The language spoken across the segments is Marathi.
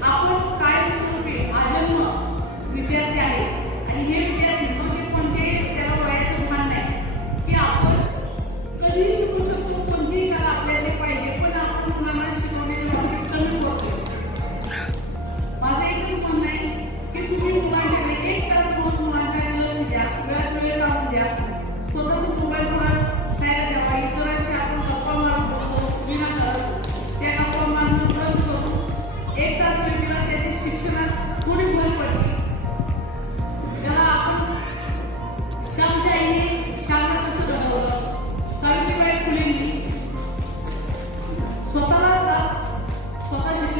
আপনার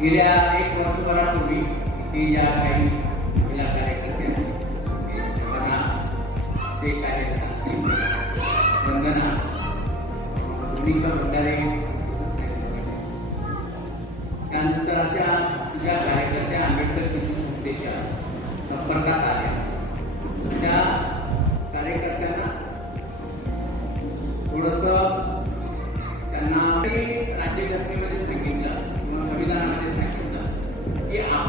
गेल्या एक वर्षभरापूर्वी इथे या काही महिला कार्यकर्त्यांना ते कार्य वंदना भूमिका भंडारे त्यानंतर अशा तुझ्या कार्यकर्त्या आंबेडकर शिक्षण संपर्कात आल्या.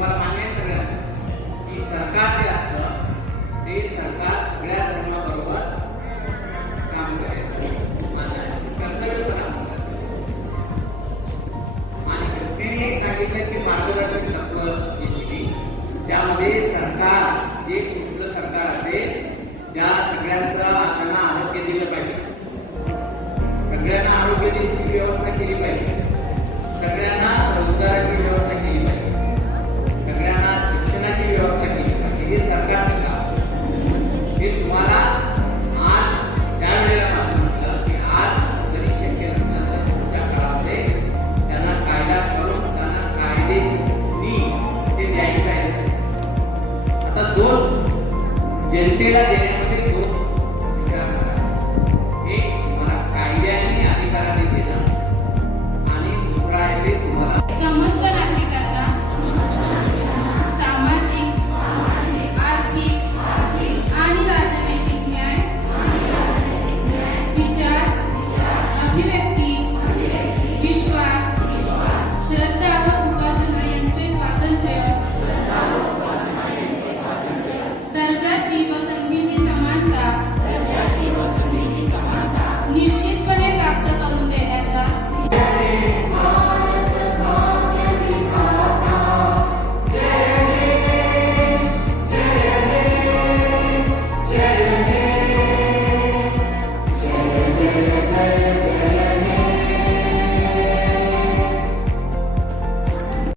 మనం అన్యాయం